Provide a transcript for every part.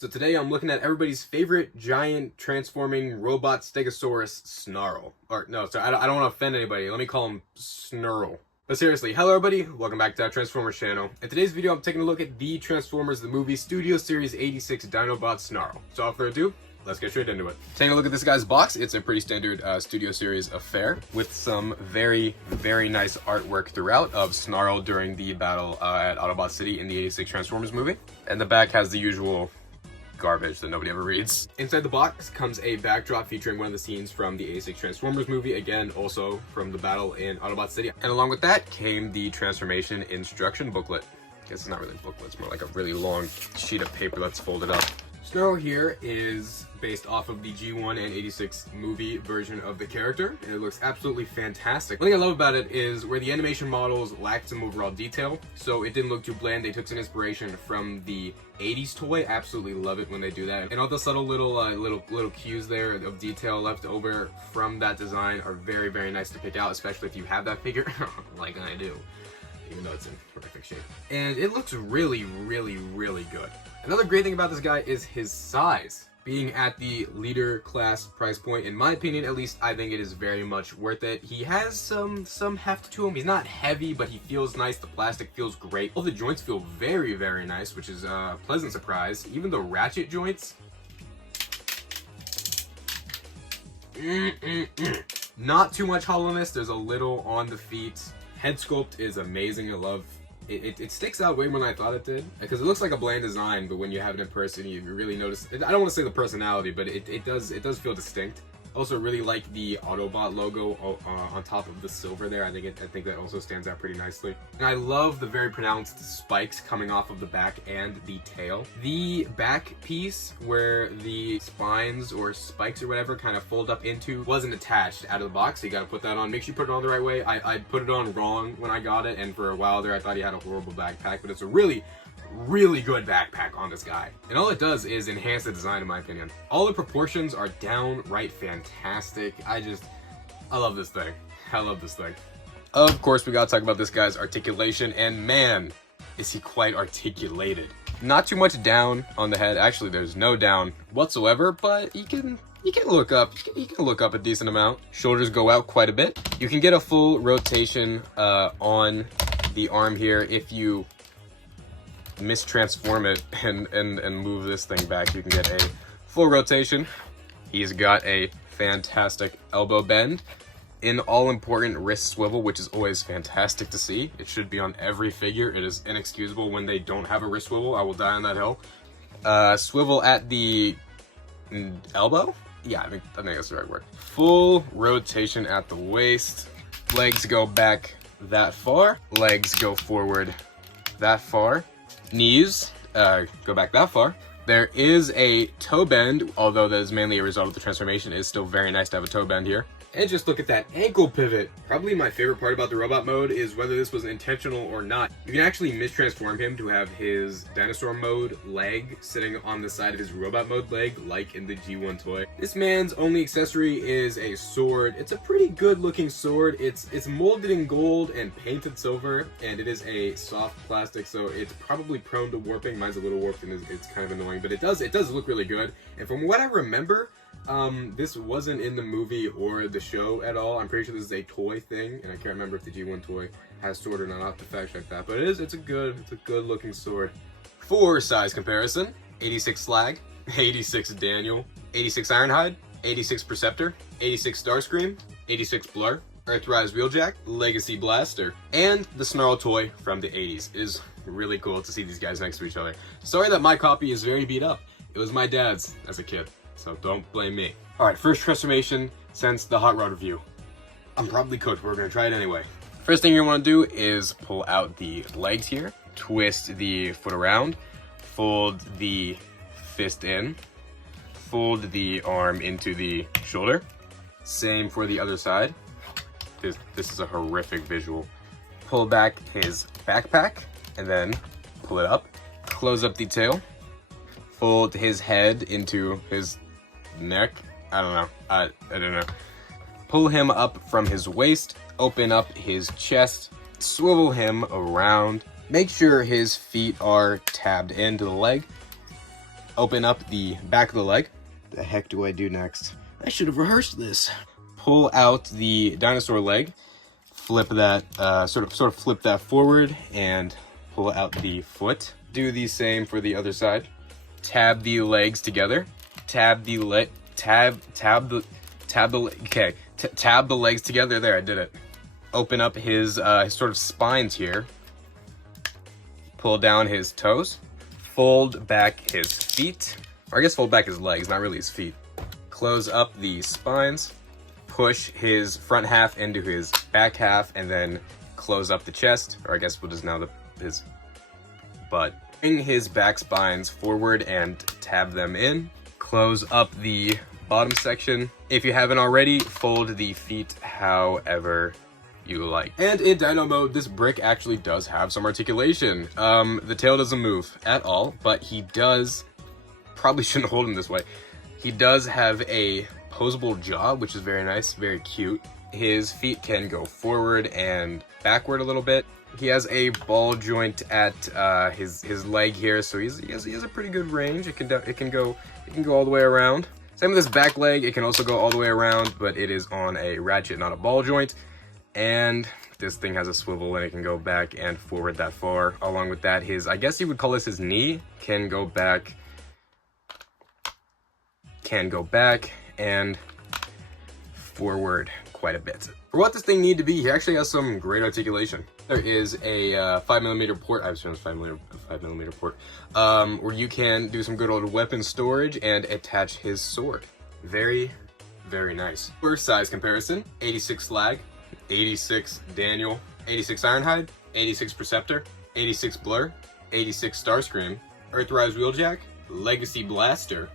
So today I'm looking at everybody's favorite giant transforming robot stegosaurus, Snarl. Or no, sorry, I don't want to offend anybody. Let me call him Snarl. But seriously, hello everybody, welcome back to our Transformers channel. In today's video, I'm taking a look at the Transformers the Movie Studio Series 86 Dinobot Snarl. So without further ado, let's get straight into it. Taking a look at this guy's box, it's a pretty standard Studio Series affair with some very, very nice artwork throughout of Snarl during the battle at Autobot City in the 86 Transformers movie. And the back has the usual garbage that nobody ever reads. Inside the box comes a backdrop featuring one of the scenes from the 86 Transformers movie, again also from the battle in Autobot City. And along with that came the transformation instruction booklet. I guess it's not really a booklet, it's more like a really long sheet of paper that's folded up. Snarl here is based off of the G1 and 86 movie version of the character, and it looks absolutely fantastic. One thing I love about it is where the animation models lacked some overall detail, so it didn't look too bland. They took some inspiration from the 80s toy. Absolutely love it when they do that. And all the subtle little cues there of detail left over from that design are very, very nice to pick out, especially if you have that figure, like I do, even though it's in perfect shape. And it looks really, really, really good. Another great thing about this guy is his size. Being at the leader class price point, in my opinion at least, I think it is very much worth it. He has some heft to him. He's not heavy, but he feels nice. The plastic feels great. All the joints feel very, very nice, which is a pleasant surprise. Even the ratchet joints. Not too much hollowness. There's a little on the feet. Head sculpt is amazing. I love it sticks out way more than I thought it did, because it looks like a bland design, but when you have it in person, you really notice it. I don't want to say the personality, but it does feel distinct. Also really like the Autobot logo on top of the silver there. I think that also stands out pretty nicely. And I love the very pronounced spikes coming off of the back and the tail. The back piece where the spines or spikes or whatever kind of fold up into wasn't attached out of the box, so you gotta put that on. Make sure you put it on the right way. I put it on wrong when I got it, and for a while there I thought he had a horrible backpack, but it's a really good backpack on this guy. And all it does is enhance the design, in my opinion. All the proportions are downright fantastic. I love this thing. I love this thing. Of course, we gotta talk about this guy's articulation, and man, is he quite articulated. Not too much down on the head. Actually, there's no down whatsoever, but you can look up. You can look up a decent amount. Shoulders go out quite a bit. You can get a full rotation on the arm here if you mistransform it and move this thing back. You can get a full rotation. He's got a fantastic elbow bend, an all-important wrist swivel, which is always fantastic to see. It should be on every figure. It is inexcusable when they don't have a wrist swivel. I will die on that hill. Swivel at the elbow? Yeah, I think that's the right word. Full rotation at the waist. Legs go back that far. Legs go forward that far. Knees go back that far. There is a toe bend, although that is mainly a result of the transformation. It is still very nice to have a toe bend here. And just look at that ankle pivot. Probably my favorite part about the robot mode is whether this was intentional or not. You can actually mistransform him to have his dinosaur mode leg sitting on the side of his robot mode leg, like in the G1 toy. This man's only accessory is a sword. It's a pretty good looking sword. It's molded in gold and painted silver, and it is a soft plastic, so it's probably prone to warping. Mine's a little warped and it's kind of annoying, but it does look really good. And from what I remember, this wasn't in the movie or the show at all. I'm pretty sure this is a toy thing, and I can't remember if the G1 toy has sword or not. I'll have to fact check that, but it's a good looking sword. For size comparison, 86 Slag, 86 Daniel, 86 Ironhide, 86 Perceptor, 86 Starscream, 86 Blur, Earthrise Wheeljack, Legacy Blaster, and the Snarl toy from the 80s. It is really cool to see these guys next to each other. Sorry that my copy is very beat up. It was my dad's as a kid, so don't blame me. Alright, first transformation since the Hot Rod review. I'm probably cooked, but we're gonna try it anyway. First thing you wanna do is pull out the legs here, twist the foot around, fold the fist in, fold the arm into the shoulder. Same for the other side. This is a horrific visual. Pull back his backpack, and then pull it up. Close up the tail. Fold his head into his neck. I don't know. I don't know. Pull him up from his waist. Open up his chest. Swivel him around. Make sure his feet are tabbed into the leg. Open up the back of the leg. The heck do I do next? I should have rehearsed this. Pull out the dinosaur leg. Flip that, sort of flip that forward and pull out the foot. Do the same for the other side. Tab the legs together. Tab the legs together. There, I did it. Open up his sort of spines here. Pull down his toes. Fold back his feet. Or I guess fold back his legs, not really his feet. Close up the spines. Push his front half into his back half, and then close up the chest, or I guess what is now his butt. Bring his back spines forward and tab them in. Close up the bottom section. If you haven't already, fold the feet however you like. And in Dino mode, this brick actually does have some articulation. The tail doesn't move at all, but he does, probably shouldn't hold him this way. He does have a posable jaw, which is very nice, very cute. His feet can go forward and backward a little bit. He has a ball joint at his leg here, so he has a pretty good range. It can go all the way around. Same with this back leg, it can also go all the way around, but it is on a ratchet, not a ball joint. And this thing has a swivel and it can go back and forward that far. Along with that, I guess you would call this his knee, can go back and forward quite a bit. For what this thing needs to be, he actually has some great articulation. There is a 5mm port, I've shown this 5mm port, where you can do some good old weapon storage and attach his sword. Very, very nice. For size comparison, 86 Slag, 86 Daniel, 86 Ironhide, 86 Perceptor, 86 Blur, 86 Starscream, Earthrise Wheeljack, Legacy Blaster,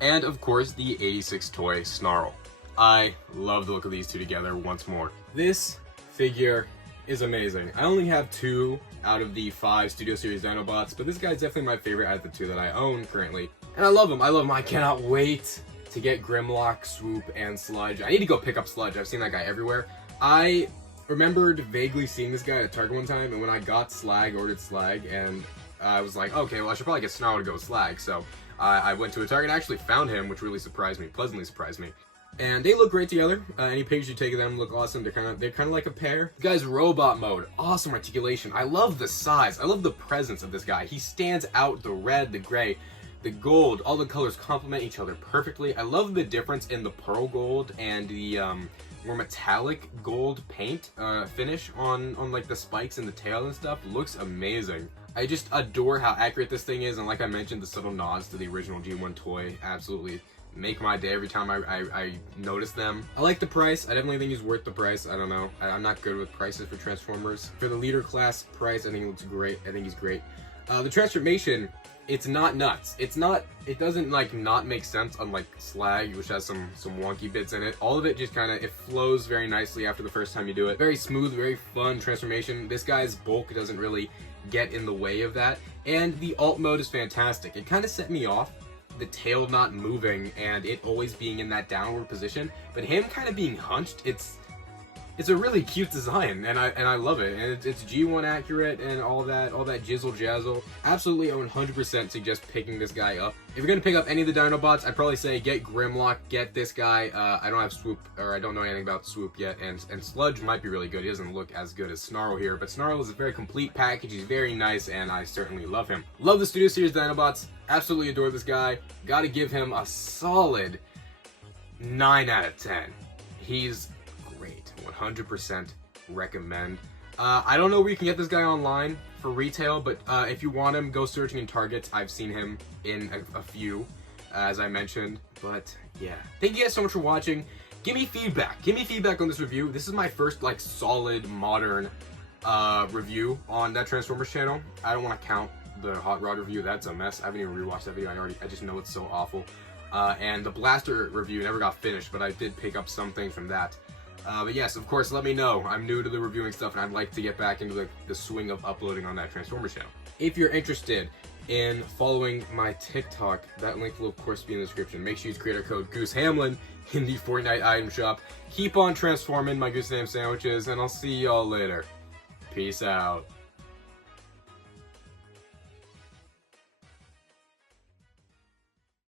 and of course the 86 toy Snarl. I love the look of these two together once more. This figure is amazing. I only have 2 out of the 5 Studio Series Dinobots, but this guy's definitely my favorite out of the 2 that I own currently. And I love him. I cannot wait to get Grimlock, Swoop, and Sludge. I need to go pick up Sludge. I've seen that guy everywhere. I remembered vaguely seeing this guy at Target one time, and when I got Slag, ordered Slag, and I was like, okay, well I should probably get Snarl to go with Slag. So I went to a Target and actually found him, which really surprised me, pleasantly surprised me. And they look great together. Any pictures you take of them look awesome. They're kind of like a pair. This guy's robot mode, awesome articulation. I love the size. I love the presence of this guy. He stands out. The red, the gray, the gold, all the colors complement each other perfectly. I love the difference in the pearl gold and the more metallic gold paint finish on like the spikes in the tail and stuff. Looks amazing. I just adore how accurate this thing is, and like I mentioned, the subtle nods to the original G1 toy absolutely make my day every time I notice them. I like the price. I definitely think he's worth the price. I don't know. I'm not good with prices for Transformers. For the leader class price, I think it looks great. I think he's great. The transformation, it's not nuts. It doesn't like not make sense unlike Slag, which has some wonky bits in it. All of it just kind of, it flows very nicely after the first time you do it. Very smooth, very fun transformation. This guy's bulk doesn't really get in the way of that. And the alt mode is fantastic. It kind of set me off, the tail not moving and it always being in that downward position, but him kind of being hunched, it's a really cute design, and I love it, and it's G1 accurate and all that jizzle jazzle. Absolutely, I 100% suggest picking this guy up. If you're gonna pick up any of the Dinobots, I'd probably say get Grimlock, get this guy. I don't have Swoop, or I don't know anything about Swoop yet, and Sludge might be really good. He doesn't look as good as Snarl here, but Snarl is a very complete package. He's very nice, and I certainly love him. Love the Studio Series Dinobots. Absolutely adore this guy. Gotta give him a solid 9 out of 10. He's great. 100% recommend. I don't know where you can get this guy online for retail, but if you want him, go searching in Targets. I've seen him in a few, as I mentioned. But yeah, thank you guys so much for watching. Give me feedback. Give me feedback on this review. This is my first like solid modern review on that Transformers channel. I don't want to count the Hot Rod review. That's a mess. I haven't even rewatched that video. I just know it's so awful. And the Blaster review never got finished, but I did pick up some things from that. But yes, of course, let me know. I'm new to the reviewing stuff, and I'd like to get back into the swing of uploading on that Transformers channel. If you're interested in following my TikTok, that link will of course be in the description. Make sure you use creator code GooseHamlin in the Fortnite item shop. Keep on transforming my Goose Ham sandwiches, and I'll see y'all later. Peace out.